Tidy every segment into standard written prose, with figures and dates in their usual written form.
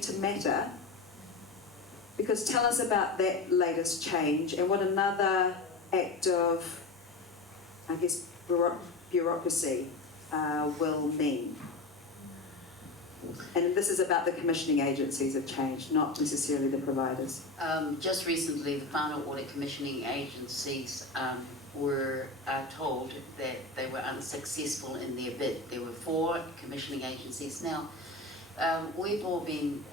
seem to matter, because tell us about that latest change and what another act of, I guess, bureaucracy will mean. And this is about the commissioning agencies have changed, not necessarily the providers. Just recently, the final audit commissioning agencies were told that they were unsuccessful in their bid. There were 4 commissioning agencies. Now, we've all been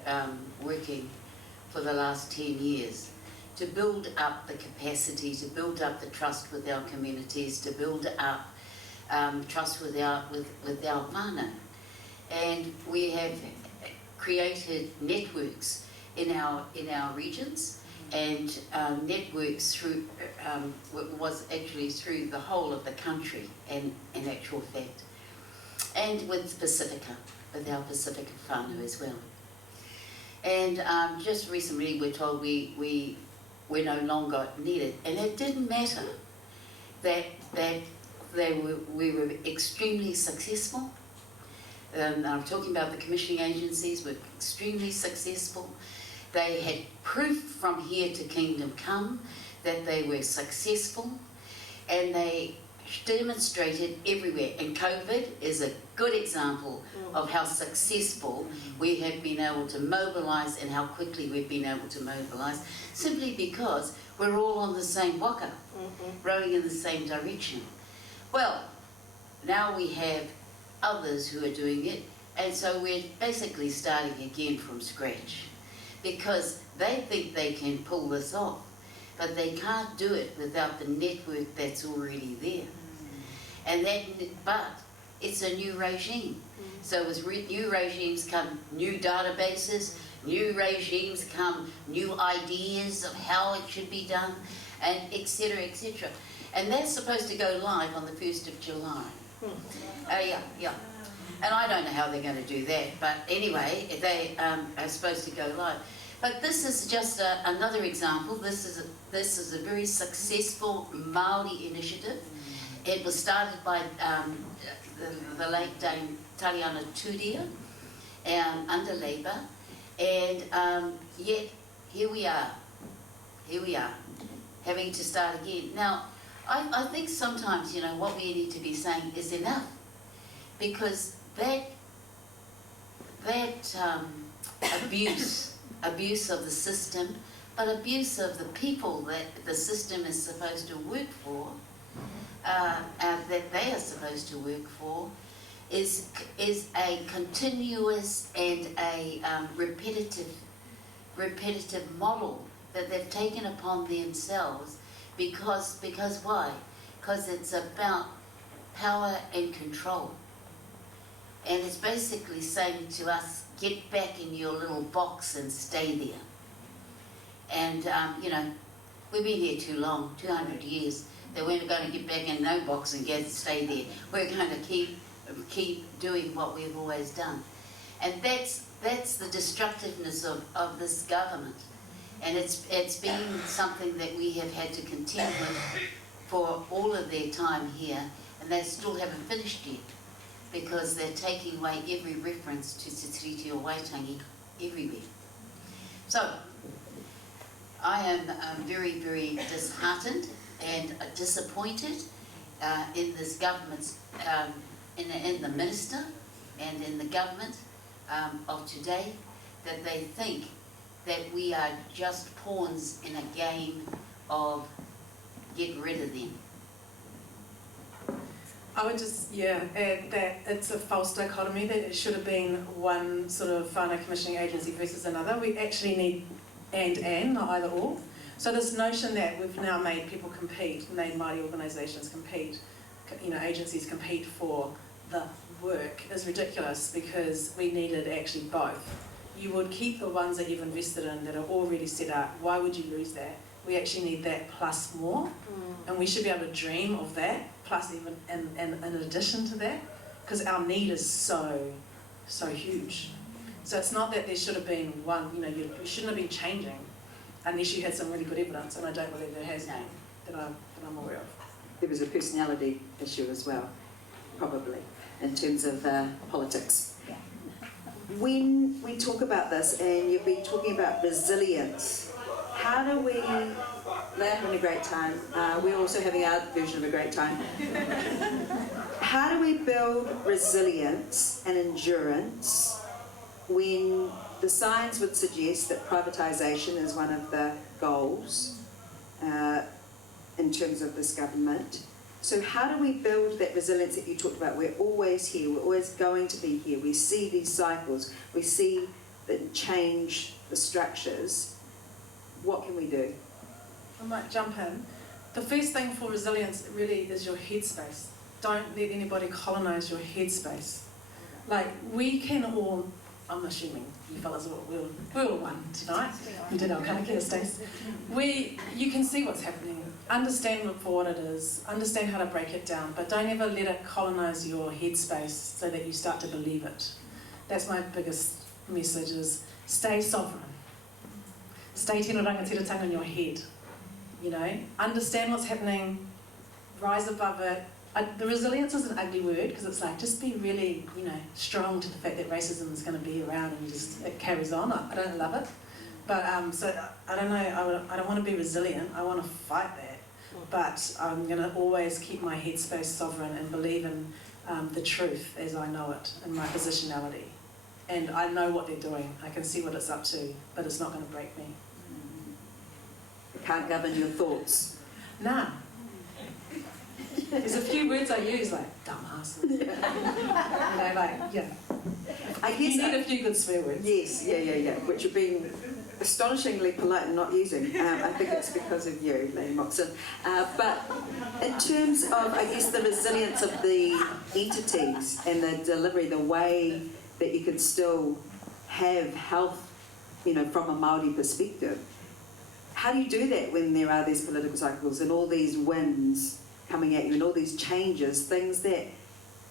working for the last 10 years to build up the capacity, to build up the trust with our communities, to build up trust with our whānau. And we have created networks in our regions, and networks through was actually through the whole of the country, and in actual fact, and with Pacifica, with our Pacifica whānau as well. And just recently we're told we're no longer needed, and it didn't matter that we were extremely successful. I'm talking about the commissioning agencies were extremely successful. They had proof from here to kingdom come that they were successful, and they demonstrated everywhere. And COVID is a good example of how successful we have been able to mobilise and how quickly we've been able to mobilise, simply because we're all on the same waka, rowing in the same direction. Well, now we have others who are doing it, and so we're basically starting again from scratch, because they think they can pull this off, but they can't do it without the network that's already there. And but it's a new regime. So with new regimes come new databases, new regimes come new ideas of how it should be done, and etc., etc. And that's supposed to go live on the 1st of July. Yeah. And I don't know how they're going to do that, but anyway, they are supposed to go live. But this is just another example. This is a very successful Māori initiative. It was started by the late Dame Tariana Turia under Labour, and yet here we are, having to start again. Now, I think sometimes, you know, what we need to be saying is enough, because that abuse of the system, but abuse of the people that the system is supposed to work for, that they are supposed to work for, is a continuous and a repetitive model that they've taken upon themselves. Because why? Because it's about power and control. And it's basically saying to us, get back in your little box and stay there. And, you know, we've been here too long, 200 years, that we're going to get back in no box and stay there. We're going to keep doing what we've always done. And that's the destructiveness of this government. And it's been something that we have had to contend with for all of their time here, and they still haven't finished yet, because they're taking away every reference to Te Tiriti o Waitangi everywhere. So, I am very, very disheartened and disappointed in this government's, in the minister and in the government of today, that they think that we are just pawns in a game of get rid of them. I would just, add that it's a false dichotomy, that it should have been one sort of whānau commissioning agency versus another. We actually need and, not either or. So this notion that we've now made people compete, made Māori organisations compete, you know, agencies compete for the work, is ridiculous, because we needed actually both. You would keep the ones that you've invested in that are already set up. Why would you lose that? We actually need that plus more, and we should be able to dream of that, plus even in addition to that, because our need is so huge. So it's not that there should have been one, you know, you shouldn't have been changing unless you had some really good evidence, and I don't believe there has been, that I'm aware of. There was a personality issue as well, probably, in terms of politics. when we talk about this, and you've been talking about resilience, how do we, they're having a great time, we're also having our version of a great time. How do we build resilience and endurance when the signs would suggest that privatisation is one of the goals in terms of this government? So how do we build that resilience that you talked about? We're always here, we're always going to be here. We see these cycles, we see the change, the structures. What can we do? I might jump in. The first thing for resilience really is your headspace. Don't let anybody colonise your headspace. Like, we can all, I'm assuming you fellas we're all one tonight. We did our karakia stays. You can see what's happening, understand it for what it is, understand how to break it down, but don't ever let it colonise your headspace so that you start to believe it. That's my biggest message, is stay sovereign. Stay tino rangatiratanga in your head. You know, understand what's happening, rise above it. The resilience is an ugly word, because it's like, just be really, you know, strong to the fact that racism is going to be around, and it carries on. I don't love it, but so I don't know. I don't want to be resilient. I want to fight that, but I'm going to always keep my headspace sovereign and believe in the truth as I know it, and my positionality. And I know what they're doing. I can see what it's up to, but it's not going to break me. You can't govern your thoughts. Nah. There's a few words I use, like dumbass. You know, like, yeah. I guess You need a few good swear words. Yes, yeah, which you've been astonishingly polite and not using. I think it's because of you, Lady Moxon. But in terms of, I guess, the resilience of the entities and the delivery, the way that you can still have health, you know, from a Māori perspective, how do you do that when there are these political cycles and all these winds coming at you and all these changes, things that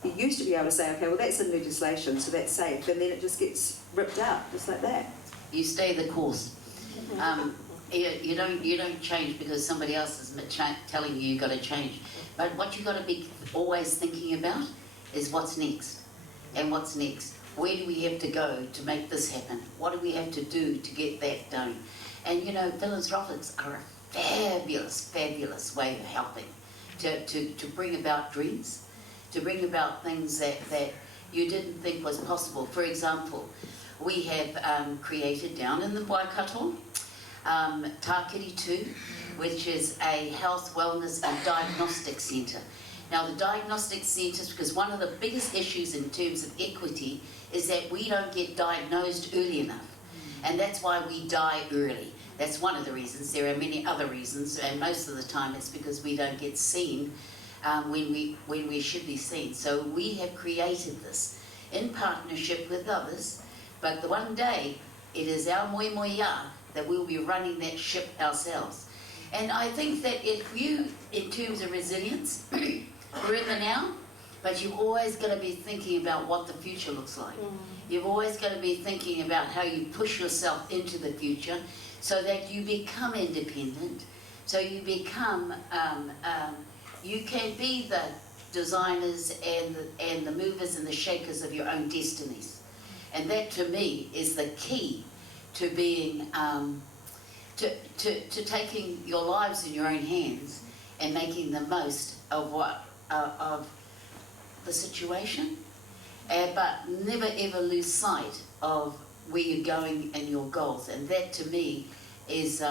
you used to be able to say, okay, well, that's in legislation, so that's safe, and then it just gets ripped out, just like that? You stay the course. You don't change because somebody else is telling you got to change. But what you got to be always thinking about is what's next, and what's next. Where do we have to go to make this happen? What do we have to do to get that done? And you know, philanthropics are a fabulous, fabulous way of helping to bring about dreams, to bring about things that you didn't think was possible. For example, we have created down in the Waikato, Tākiri 2, which is a health, wellness and diagnostic centre. Now the diagnostic centres, because one of the biggest issues in terms of equity is that we don't get diagnosed early enough. And that's why we die early. That's one of the reasons. There are many other reasons, and most of the time it's because we don't get seen when we should be seen. So we have created this in partnership with others, but the one day it is our moi moi ya that we'll be running that ship ourselves. And I think that if you, in terms of resilience, we're in the now, but you've always got to be thinking about what the future looks like. You've always got to be thinking about how you push yourself into the future so that you become independent, so you become, you can be the designers and the movers and the shakers of your own destinies. And that to me is the key to being, to taking your lives in your own hands and making the most of of the situation, but never ever lose sight of where you're going and your goals. And that to me is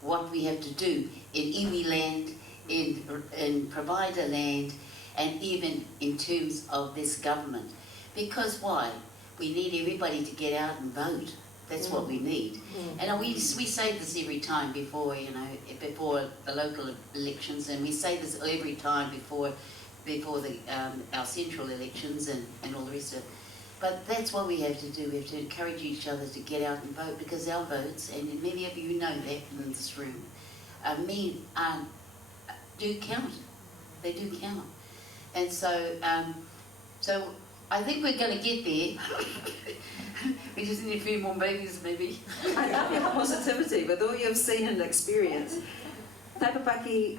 what we have to do in iwi land, in provider land, and even in terms of this government. Because why? We need everybody to get out and vote. That's what we need. And we say this every time before, you know, before the local elections, and we say this every time before the our central elections and all the rest of it. But that's what we have to do. We have to encourage each other to get out and vote, because our votes, and many of you know that in this room, do count. They do count. And so, so I think we're going to get there. We just need a few more babies, maybe. I love your positivity with all you've seen and experienced. Taipapaki,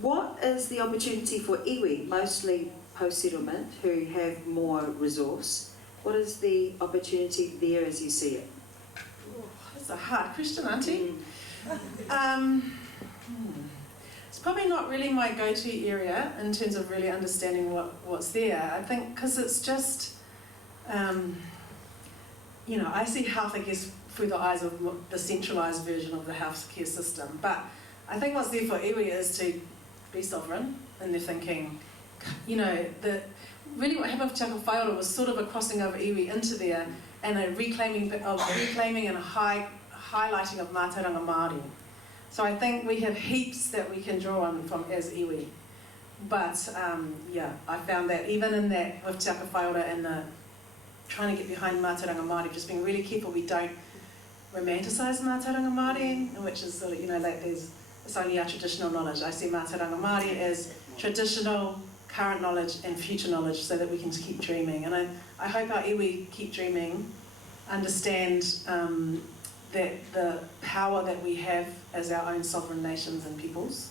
what is the opportunity for iwi, mostly post-settlement, who have more resource What is the opportunity there as you see it? That's a hard question, Auntie. It's probably not really my go-to area in terms of really understanding what's there. I think because it's just, you know, I see health, I guess, through the eyes of the centralised version of the healthcare system. But I think what's there for iwi is to be sovereign in their thinking. You know, really what happened with Te Ako Whaiora was sort of a crossing over iwi into there and a reclaiming and a highlighting of mātauranga Māori. So I think we have heaps that we can draw on from as iwi. But yeah, I found that even in that with Te Ako Whaiora and the trying to get behind mātauranga Māori, just being really careful we don't romanticise mātauranga Māori, which is sort of, you know, like it's only our traditional knowledge. I see mātauranga Māori as traditional, current knowledge and future knowledge so that we can keep dreaming. And I hope our iwi keep dreaming, understand that the power that we have as our own sovereign nations and peoples.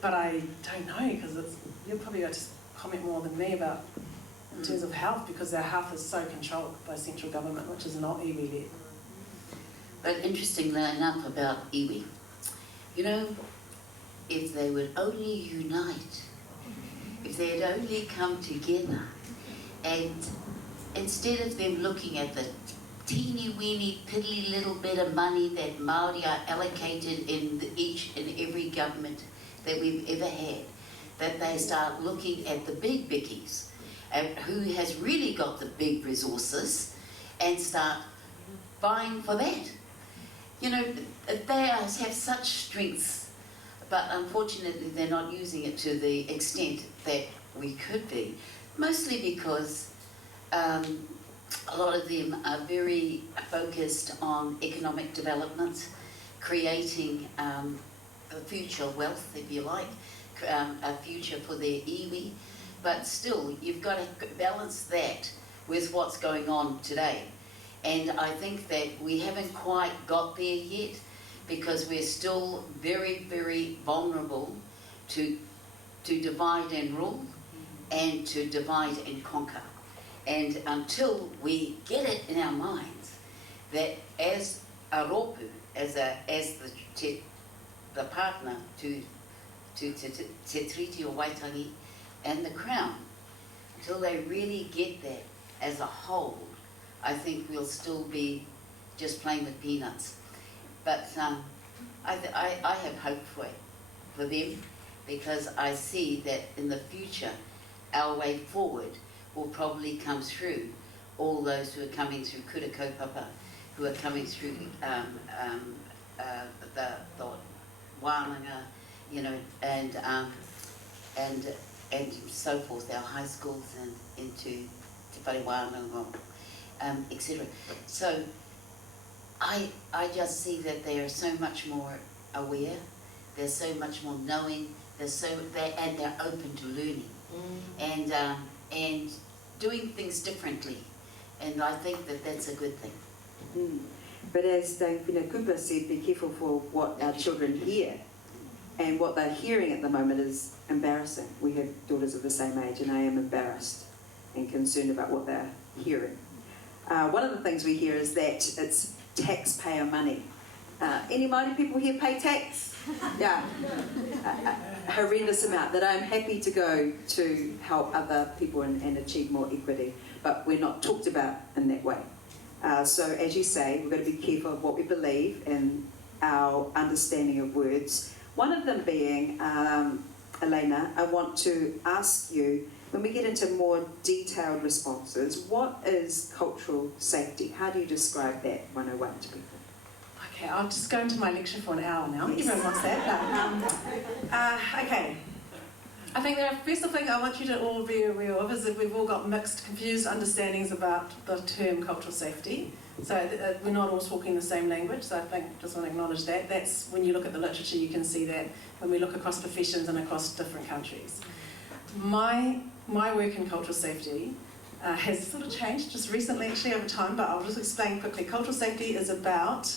But I don't know, because you'll probably got to comment more than me about in terms of health, because our health is so controlled by central government, which is not iwi-led. But interestingly enough about iwi, you know, if they would only unite, if they had only come together, and instead of them looking at the teeny weeny piddly little bit of money that Māori are allocated in each and every government that we've ever had, that they start looking at the big bickies, at who has really got the big resources, and start vying for that. You know, they have such strengths, but unfortunately they're not using it to the extent that we could be, mostly because a lot of them are very focused on economic development, creating a future wealth, if you like, a future for their iwi, but still you've got to balance that with what's going on today. And I think that we haven't quite got there yet, because we're still very, very vulnerable to divide and rule and to divide and conquer. And until we get it in our minds that as a rōpū, as the partner to Te Tiriti o Waitangi and the Crown, until they really get that as a whole, I think we'll still be just playing with peanuts. But I have hope for them, because I see that in the future our way forward will probably come through all those who are coming through kura kaupapa, who are coming through the wānanga, you know, and so forth, our high schools and into Te Whare Wānanga, etc. So I just see that they are so much more aware, they're so much more knowing, and they're open to learning, and doing things differently, and I think that that's a good thing. But as Dainwhina Cooper said, be careful for what our children hear, and what they're hearing at the moment is embarrassing. We have daughters of the same age, and I am embarrassed and concerned about what they're hearing. One of the things we hear is that it's taxpayer money. Any Māori people here pay tax? Yeah, a horrendous amount that I'm happy to go to help other people and achieve more equity, but we're not talked about in that way. So as you say, we've got to be careful of what we believe and our understanding of words. One of them being, Elana, I want to ask you, when we get into more detailed responses, what is cultural safety? How do you describe that 101 to people? Okay, I'll just go into my lecture for an hour now. Yes. Everyone wants that. Okay. I think the first thing I want you to all be aware of is that we've all got mixed, confused understandings about the term cultural safety. So we're not all talking the same language, so I think just want to acknowledge that. That's when you look at the literature, you can see that when we look across professions and across different countries. My work in cultural safety has sort of changed just recently, actually, over time, but I'll just explain quickly. Cultural safety is about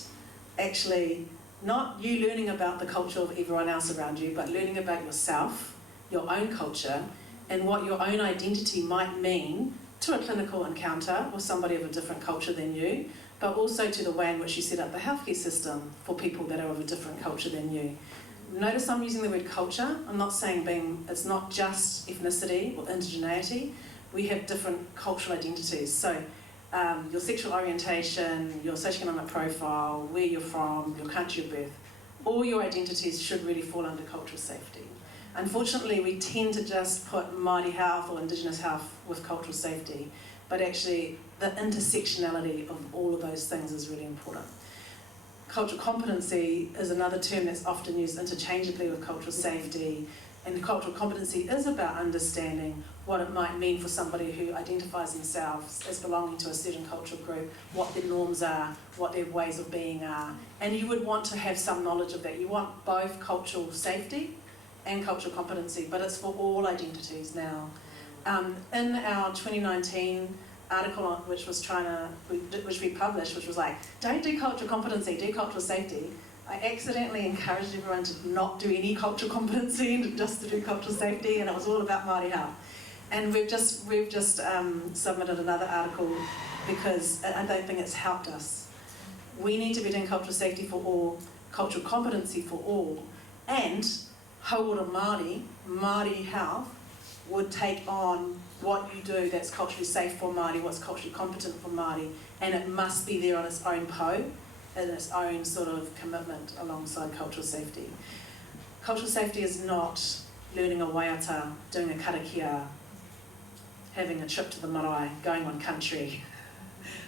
actually not you learning about the culture of everyone else around you, but learning about yourself, your own culture, and what your own identity might mean to a clinical encounter with somebody of a different culture than you, but also to the way in which you set up the healthcare system for people that are of a different culture than you. Notice I'm using the word culture. I'm not saying it's not just ethnicity or indigeneity. We have different cultural identities. So your sexual orientation, your socioeconomic profile, where you're from, your country of birth, all your identities should really fall under cultural safety. Unfortunately, we tend to just put Māori health or Indigenous health with cultural safety, but actually the intersectionality of all of those things is really important. Cultural competency is another term that's often used interchangeably with cultural safety, and cultural competency is about understanding what it might mean for somebody who identifies themselves as belonging to a certain cultural group, what their norms are, what their ways of being are, and you would want to have some knowledge of that. You want both cultural safety and cultural competency, but it's for all identities now. In our 2019 article which we published, which was like, don't do cultural competency, do cultural safety, I accidentally encouraged everyone to not do any cultural competency and just to do cultural safety, and it was all about Māori health. And we've just submitted another article because I don't think it's helped us. We need to be doing cultural safety for all, cultural competency for all, and Hauora Māori health would take on what you do that's culturally safe for Māori, what's culturally competent for Māori, and it must be there on its own po, and its own sort of commitment alongside cultural safety. Cultural safety is not learning a waiata, doing a karakia, having a trip to the marae, going on country.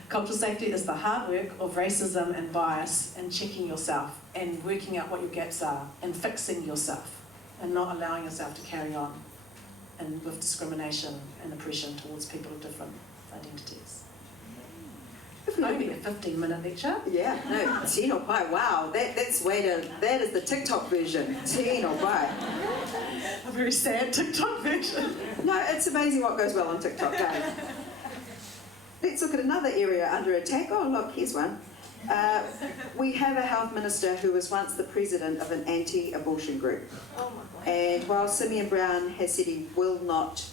Cultural safety is the hard work of racism and bias and checking yourself and working out what your gaps are and fixing yourself and not allowing yourself to carry on and with discrimination and oppression towards people of different identities. Only a 15-minute lecture. Yeah, no, 10 or pai, wow, that is the TikTok version, 10 or pai. A very sad TikTok version. No, it's amazing what goes well on TikTok, guys. Let's look at another area under attack. Oh, look, here's one. We have a health minister who was once the president of an anti-abortion group. And while Simeon Brown has said he will not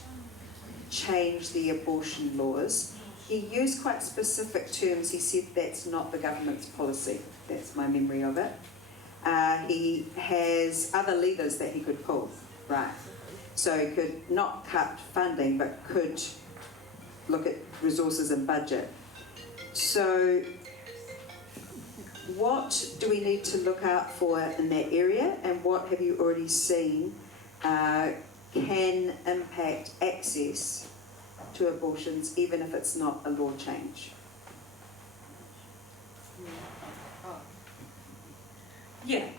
change the abortion laws, he used quite specific terms. He said that's not the government's policy. That's my memory of it. He has other levers that he could pull, right? So he could not cut funding, but could look at resources and budget. So what do we need to look out for in that area, and what have you already seen can impact access to abortions, even if it's not a law change? Yeah,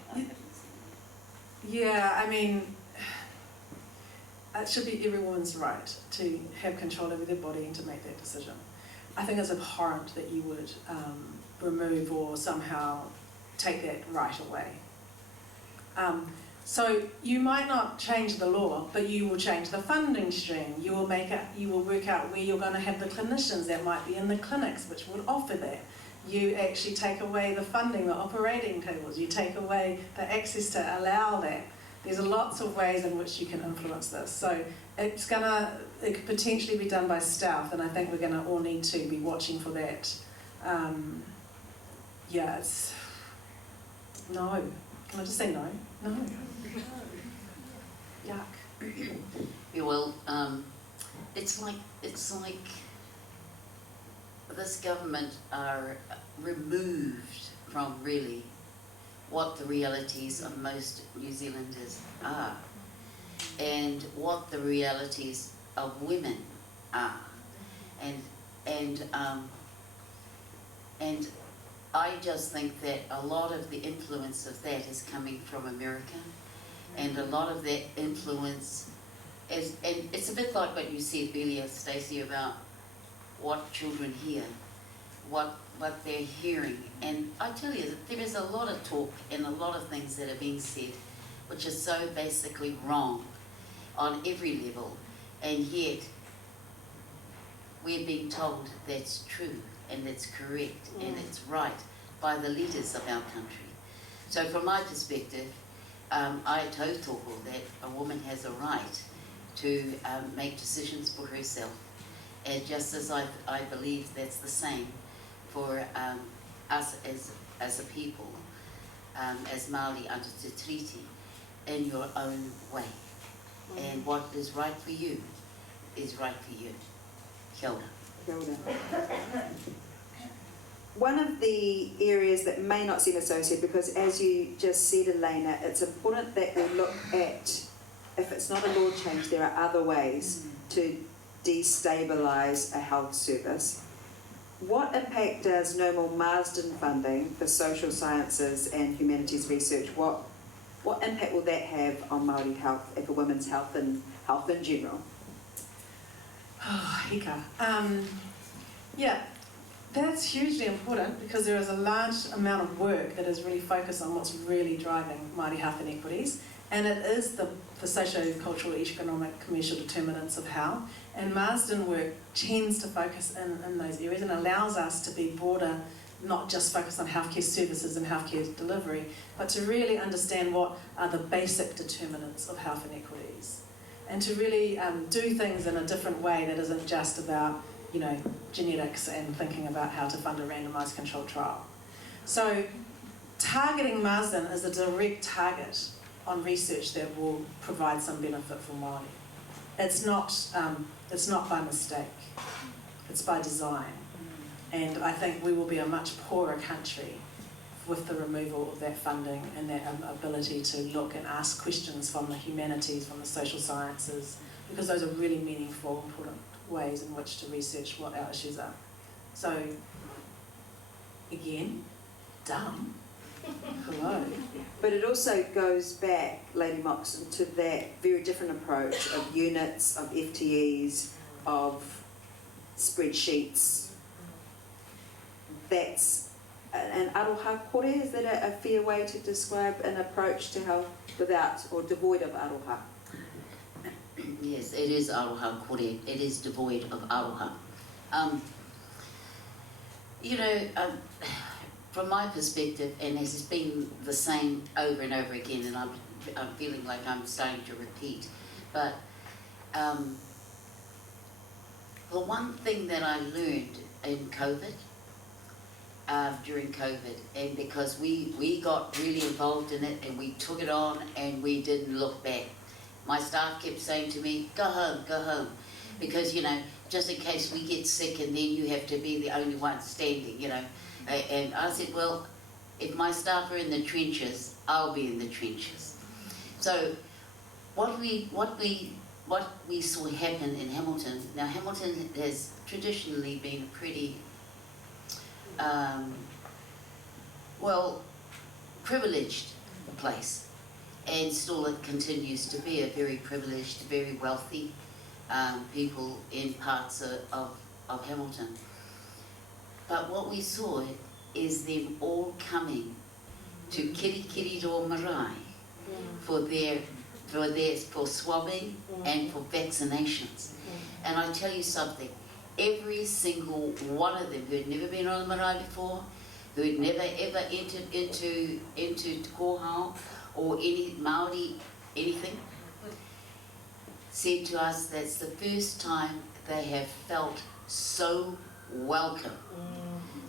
I mean, it should be every woman's right to have control over their body and to make that decision. I think it's abhorrent that you would remove or somehow take that right away. So you might not change the law, but you will change the funding stream. You will work out where you're going to have the clinicians that might be in the clinics which would offer that. You actually take away the funding, the operating tables. You take away the access to allow that. There's lots of ways in which you can influence this. So it could potentially be done by stealth, and I think we're going to all need to be watching for that. No. Can I just say no? No. Yuck. Yeah, well, it's like this government are removed from really what the realities of most New Zealanders are and what the realities of women are, and I just think that a lot of the influence of that is coming from America, and a lot of that influence is, and it's a bit like what you said earlier, Stacey, about what children hear, what they're hearing. And I tell you, there is a lot of talk and a lot of things that are being said which are so basically wrong on every level, and yet we're being told that's true and that's correct and it's right by the leaders of our country. So from my perspective, I tautoko that a woman has a right to make decisions for herself, And just as I believe that's the same for us as a people, as Māori under Te Tureiti, in your own way. And what is right for you is right for you. Kia ora. Kia ora. One of the areas that may not seem associated, because as you just said, Elana, it's important that we look at, if it's not a law change, there are other ways to destabilise a health service. What impact does no more Marsden funding for social sciences and humanities research, what impact will that have on Māori health and for women's health and health in general? Oh, hika. Yeah, that's hugely important because there is a large amount of work that is really focused on what's really driving Māori health inequities, and it is the socio-cultural, economic, commercial determinants of health. And Marsden work tends to focus in those areas and allows us to be broader, not just focused on healthcare services and healthcare delivery, but to really understand what are the basic determinants of health inequities. And to really do things in a different way that isn't just about, you know, genetics and thinking about how to fund a randomised controlled trial. So targeting Marsden is a direct target on research that will provide some benefit for Māori. It's not by mistake, it's by design. And I think we will be a much poorer country with the removal of that funding and that ability to look and ask questions from the humanities, from the social sciences, because those are really meaningful, important ways in which to research what our issues are. So, again, dumb. Hello. But it also goes back, Lady Moxon, to that very different approach of units, of FTEs, of spreadsheets. That's an aroha kore, is that a fair way to describe an approach to health without or devoid of aroha? Yes, it is aroha kore. It is devoid of aroha. From my perspective, and this has been the same over and over again, and I'm feeling like I'm starting to repeat, but the one thing that I learned in COVID, during COVID, and because we got really involved in it and we took it on and we didn't look back. My staff kept saying to me, go home, because, you know, just in case we get sick and then you have to be the only one standing, you know. And I said, well, if my staff are in the trenches, I'll be in the trenches. So what we saw happen in Hamilton, now Hamilton has traditionally been a pretty, privileged place, and still it continues to be a very privileged, very wealthy people in parts of Hamilton. But what we saw is them all coming to Kirikiri Marae for swabbing and for vaccinations. And I tell you something, every single one of them who had never been on the marae before, who had never ever entered into Te Kōhao or any Māori anything, said to us that's the first time they have felt so welcome.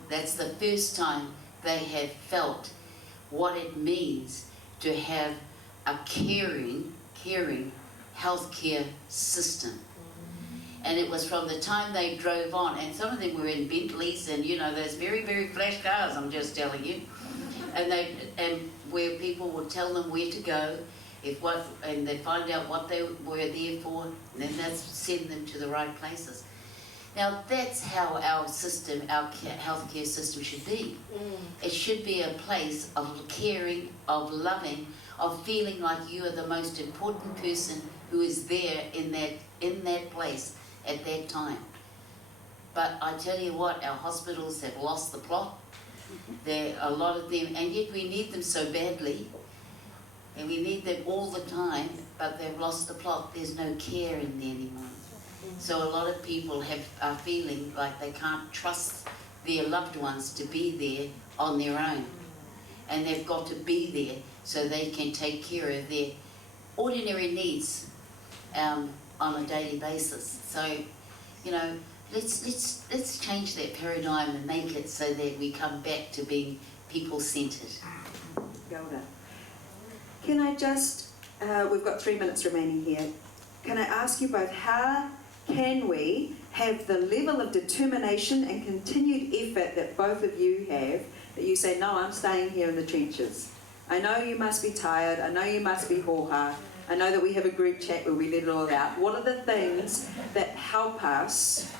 That's the first time they have felt what it means to have a caring healthcare system. And it was from the time they drove on, and some of them were in Bentleys and, you know, those very, very flash cars, I'm just telling you. And where people would tell them where to go, and they'd find out what they were there for, and then they'd send them to the right places. Now that's how our system, our healthcare system should be. It should be a place of caring, of loving, of feeling like you are the most important person who is there in that place at that time. But I tell you what, our hospitals have lost the plot. There are a lot of them, and yet we need them so badly, and we need them all the time, but they've lost the plot. There's no care in there anymore. So a lot of people are feeling like they can't trust their loved ones to be there on their own. And they've got to be there so they can take care of their ordinary needs on a daily basis. So, you know, let's change that paradigm and make it so that we come back to being people-centred. Kia ora. Can I just, we've got 3 minutes remaining here. Can I ask you both, how can we have the level of determination and continued effort that both of you have, that you say, no, I'm staying here in the trenches. I know you must be tired, I know you must be hoha, I know that we have a group chat where we let it all out. What are the things that help us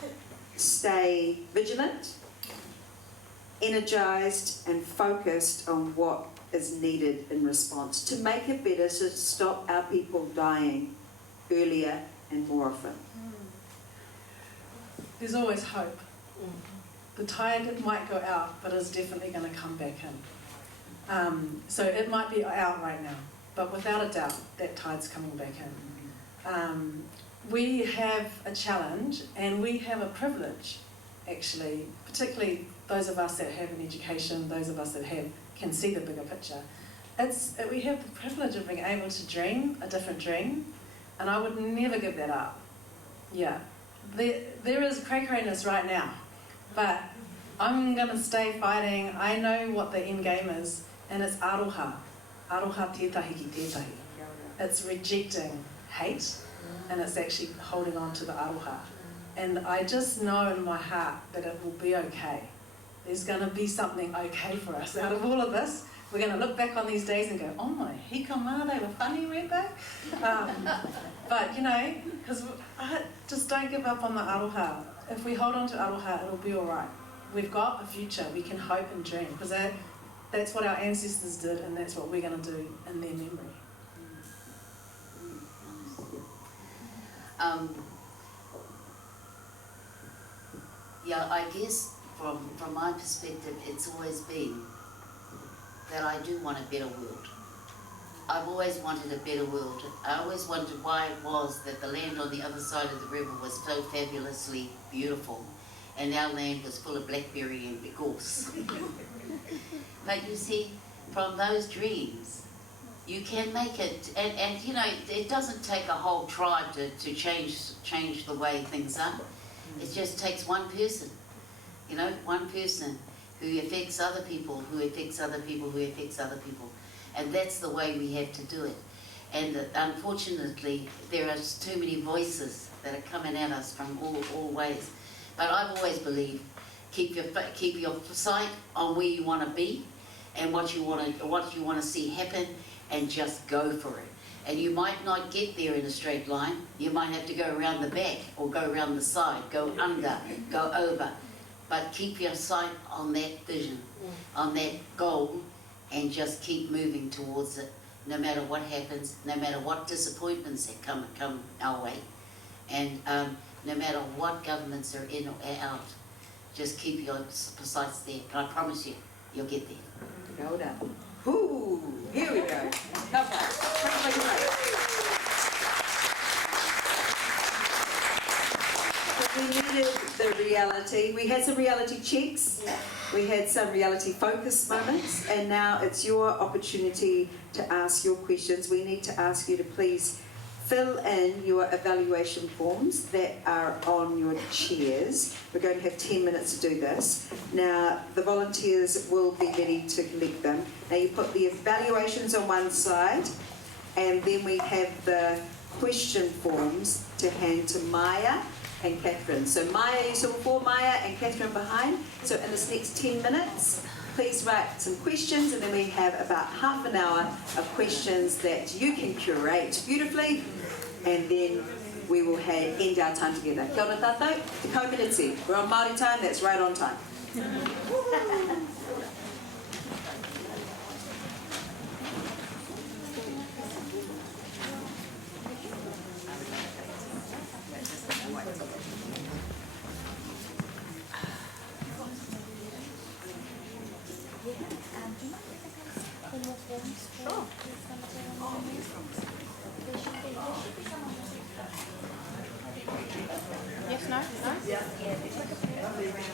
stay vigilant, energised and focused on what is needed in response to make it better, to stop our people dying earlier and more often? There's always hope. The tide might go out, but it's definitely going to come back in. So it might be out right now, but without a doubt, that tide's coming back in. We have a challenge, and we have a privilege, actually, particularly those of us that have an education, those of us that can see the bigger picture. We have the privilege of being able to dream a different dream, and I would never give that up. Yeah. There is cray-crayness right now, but I'm going to stay fighting. I know what the end game is, and it's aroha. Aroha tētahi ki tētahi. It's rejecting hate, and it's actually holding on to the aroha. And I just know in my heart that it will be okay. There's going to be something okay for us out of all of this. We're going to look back on these days and go, oh my, hika mā, they were funny, weren't they? But, you know, because just don't give up on the aroha. If we hold on to aroha, it'll be all right. We've got a future. We can hope and dream, because that's what our ancestors did, and that's what we're going to do in their memory. Yeah, I guess from my perspective, it's always been that I do want a better world. I've always wanted a better world. I always wondered why it was that the land on the other side of the river was so fabulously beautiful, and our land was full of blackberry and gorse. But you see, from those dreams, you can make it, and you know, it doesn't take a whole tribe to change the way things are. It just takes one person, you know, one person who affects other people, who affects other people, who affects other people. And that's the way we have to do it. And unfortunately, there are too many voices that are coming at us from all ways. But I've always believed, keep your sight on where you want to be and what you want to see happen, and just go for it. And you might not get there in a straight line. You might have to go around the back or go around the side, go under, go over. But keep your sight on that vision, on that goal, and just keep moving towards it, no matter what happens, no matter what disappointments that come our way, and no matter what governments are in or out. Just keep your sights there, and I promise you, you'll get there. Go down. Ooh, here we go. Okay. We needed the reality. We had some reality checks. We had some reality focus moments, and now it's your opportunity to ask your questions. We need to ask you to please fill in your evaluation forms that are on your chairs. We're going to have 10 minutes to do this. Now, the volunteers will be ready to collect them. Now, you put the evaluations on one side, and then we have the question forms to hand to Maya and Catherine. So Maya, you saw before, Maya and Catherine behind. So in this next 10 minutes, please write some questions, and then we have about half an hour of questions that you can curate beautifully, and then we will end our time together. Kia ora tātou, te kaumiritsi. We're on Māori time, that's right on time. Yes, no? No? Yeah, no worries.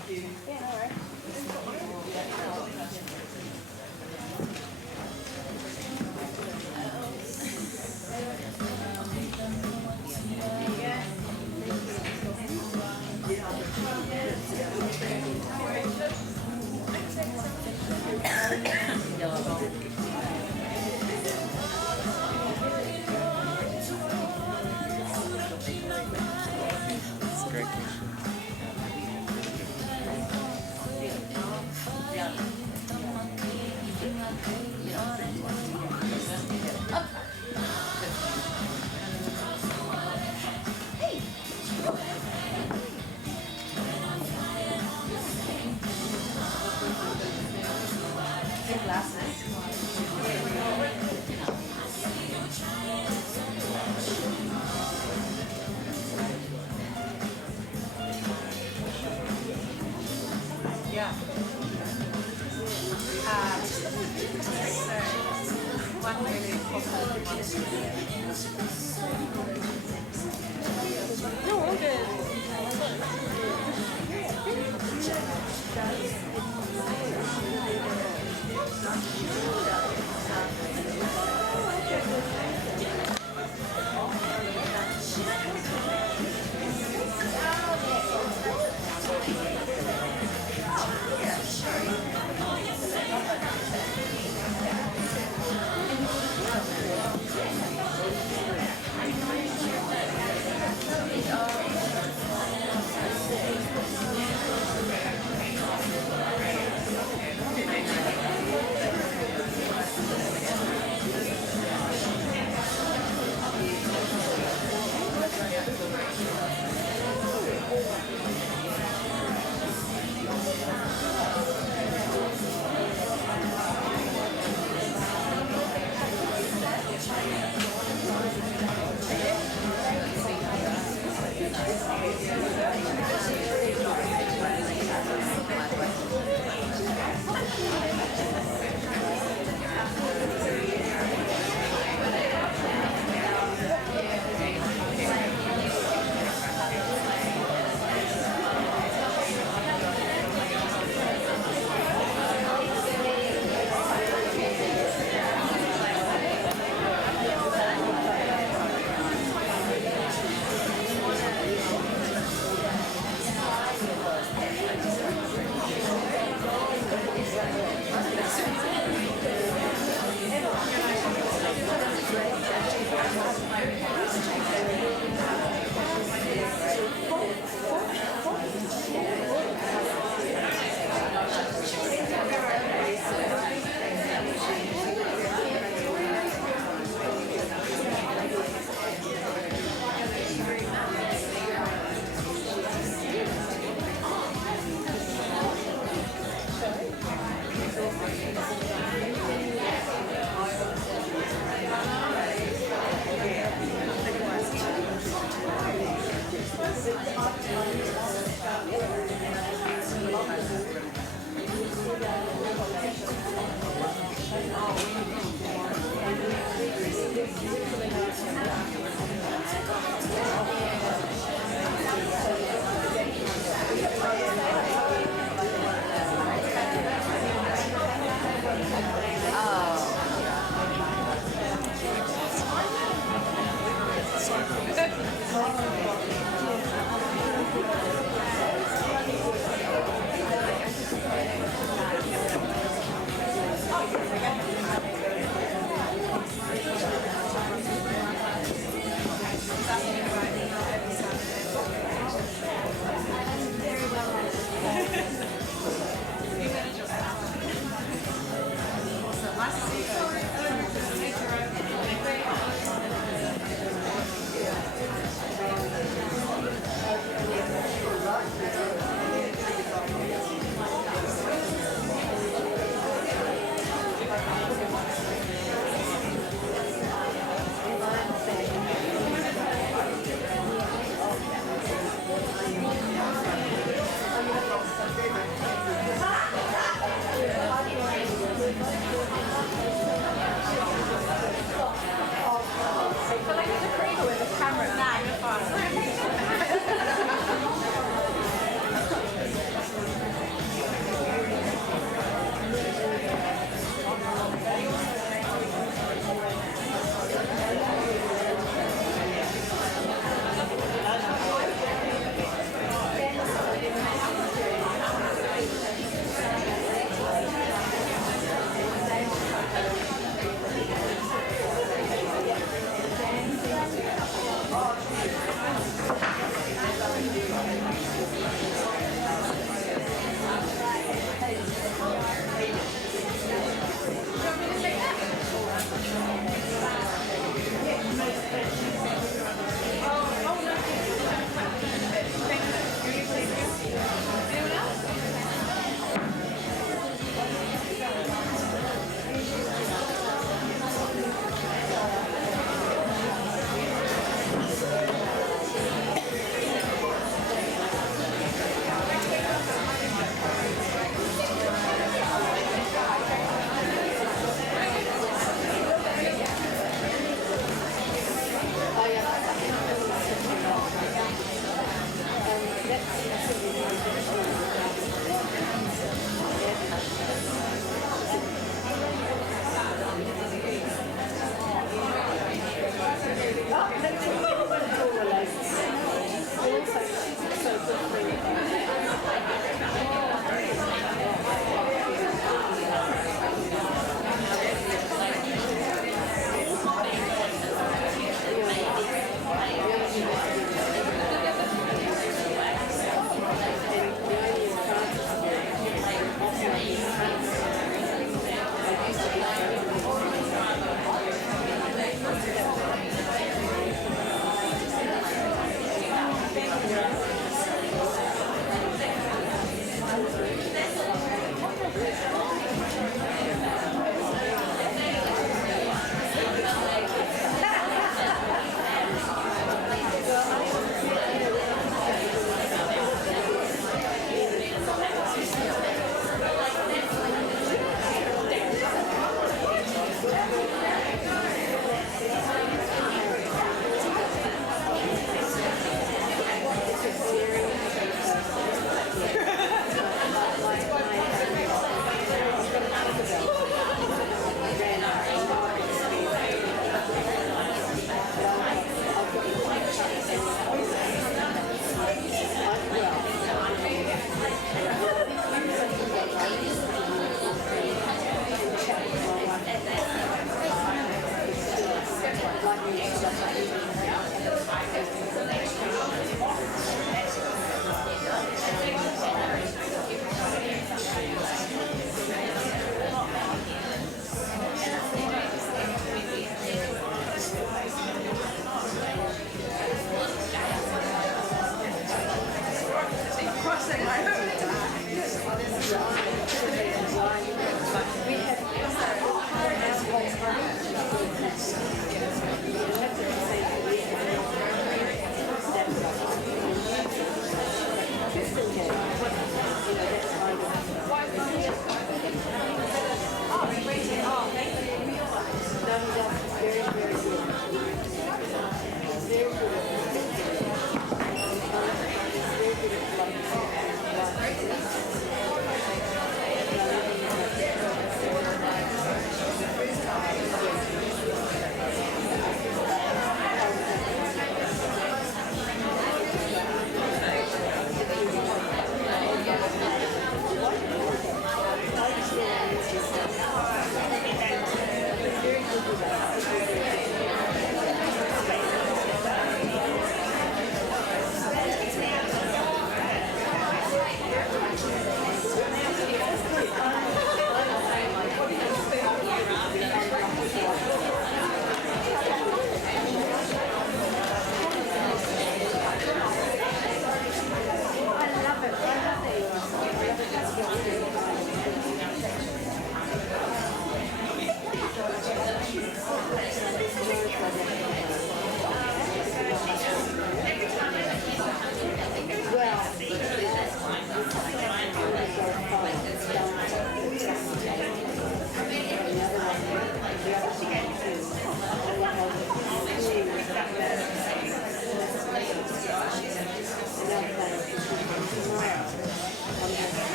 Yeah. So, one really positive one. No, all good.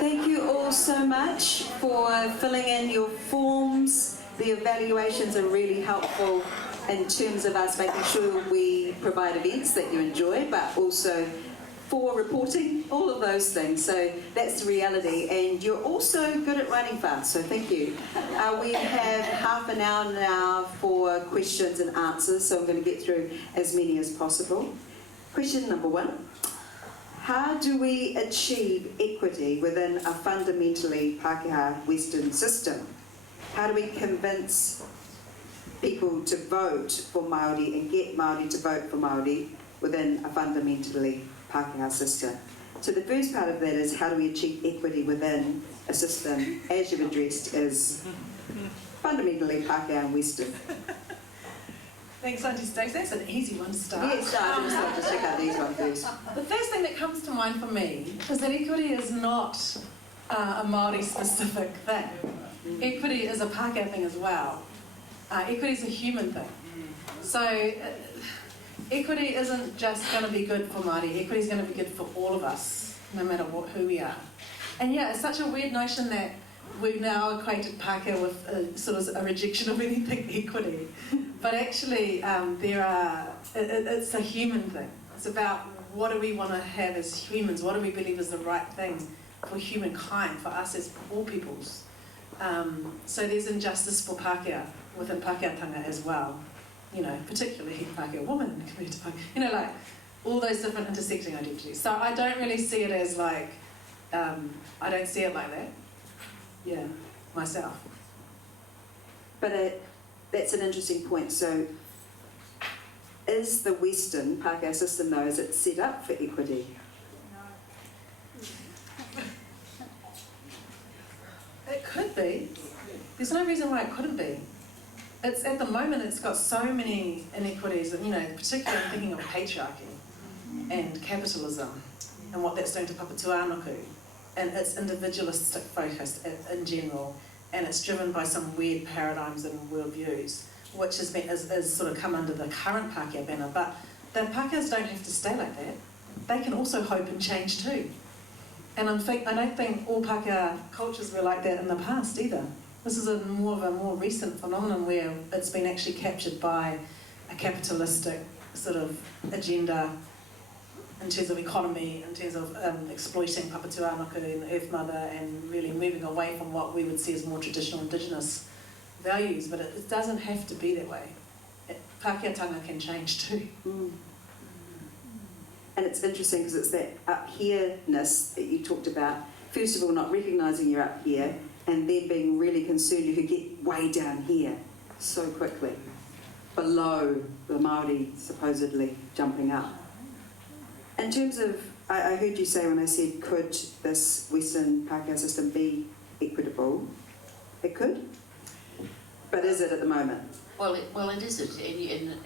Thank you all so much for filling in your forms. The evaluations are really helpful in terms of us making sure we provide events that you enjoy, but also for reporting, all of those things. So that's the reality. And you're also good at writing fast, so thank you. We have half an hour now for questions and answers, so I'm going to get through as many as possible. Question number 1. How do we achieve equity within a fundamentally Pākehā Western system? How do we convince people to vote for Māori and get Māori to vote for Māori within a fundamentally Pākehā system? So the first part of that is how do we achieve equity within a system, as you've addressed, is fundamentally Pākehā and Western. Thanks, Auntie Stacey. That's an easy one to start. Yes, I just wanted to check out these ones first. The first thing that comes to mind for me is that equity is not a Māori-specific thing. Equity is a Pākehā thing as well. Equity is a human thing. So equity isn't just going to be good for Māori. Equity is going to be good for all of us, no matter who we are. And yeah, it's such a weird notion that we've now equated Pākehā with sort of a rejection of anything equity. But actually, it's a human thing. It's about what do we want to have as humans? What do we believe is the right thing for humankind, for us as all peoples? So there's injustice for Pākehā within Pākehātanga as well. You know, particularly Pākehā women compared to Pākehā. You know, like all those different intersecting identities. So I don't really see it as like, I don't see it like that. Yeah, myself. But that's an interesting point. So is the Western Pākehā system, though, is it set up for equity? It could be. There's no reason why it couldn't be. It's at the moment it's got so many inequities, and you know, particularly I'm thinking of patriarchy and capitalism and what that's doing to Papatūānuku, and it's individualistic focused in general, and it's driven by some weird paradigms and worldviews, which is sort of come under the current Pākehā banner. But the Pākehās don't have to stay like that. They can also hope and change too. And I don't think all Pākehā cultures were like that in the past either. This is more of a more recent phenomenon where it's been actually captured by a capitalistic sort of agenda in terms of economy, in terms of exploiting Papatūānuku and the Earth Mother, and really moving away from what we would see as more traditional Indigenous values. But it doesn't have to be that way. Pākehātanga can change too. And it's interesting because it's that up here-ness that you talked about. First of all, not recognising you're up here, and then being really concerned you could get way down here so quickly, below the Māori supposedly jumping up. In terms of, I heard you say when I said, could this Western Pākehā system be equitable? It could, but is it at the moment? Well, it isn't.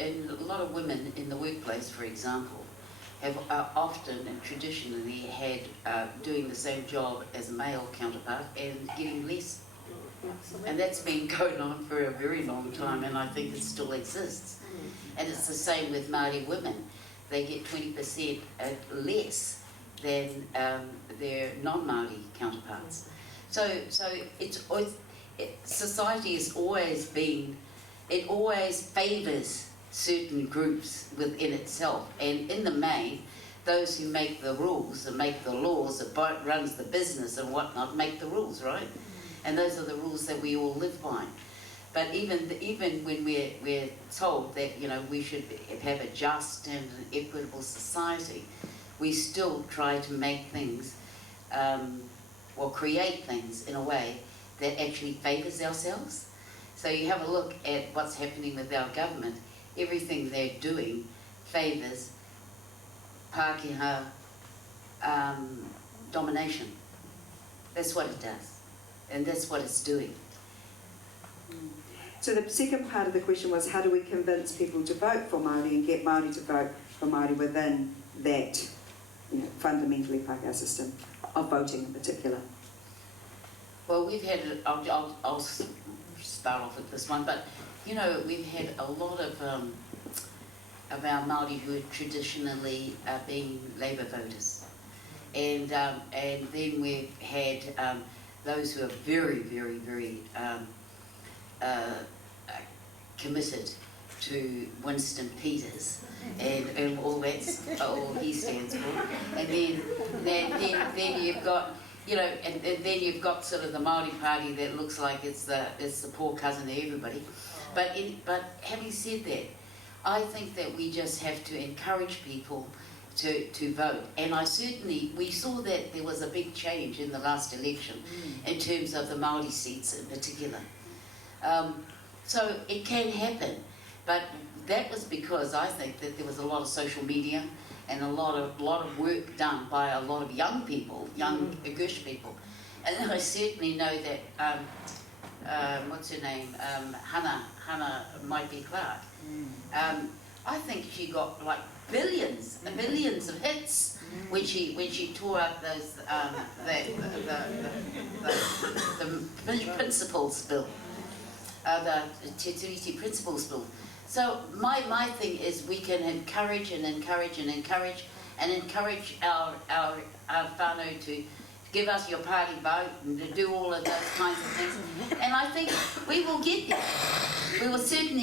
And a lot of women in the workplace, for example, have often and traditionally had doing the same job as a male counterpart and getting less. And that's been going on for a very long time, and I think it still exists. And it's the same with Māori women. They get 20% less than their non-Māori counterparts. So society has always been, it always favours certain groups within itself, and in the main, those who make the rules and make the laws, that runs the business and whatnot, make the rules, right? And those are the rules that we all live by. But even when we're told that, you know, we should have a just and an equitable society, we still try to make things or create things in a way that actually favours ourselves. So you have a look at what's happening with our government. Everything they're doing favours Pākehā domination. That's what it does, and that's what it's doing. So the second part of the question was, how do we convince people to vote for Māori and get Māori to vote for Māori within that, you know, fundamentally Pākehā system of voting in particular? Well, we've had, I'll start off with this one, but you know, we've had a lot of our Māori who had traditionally been Labour voters. and then we've had those who are very, very, very committed to Winston Peters and all that's all he stands for, and then you've got, you know, and then you've got sort of the Māori Party that looks like it's the poor cousin to everybody. But having said that, I think that we just have to encourage people to vote. And we saw that there was a big change in the last election in terms of the Māori seats in particular. So it can happen, but that was because I think that there was a lot of social media and a lot of work done by a lot of young people, young Gush people. And I certainly know that, what's her name, Hannah Maite Clark, I think she got like billions of hits when she tore up those the principles bill, the Tureiti principles bill. So my thing is we can encourage our whānau to give us your party vote and to do all of those kinds of things. And I think we will get there. We will certainly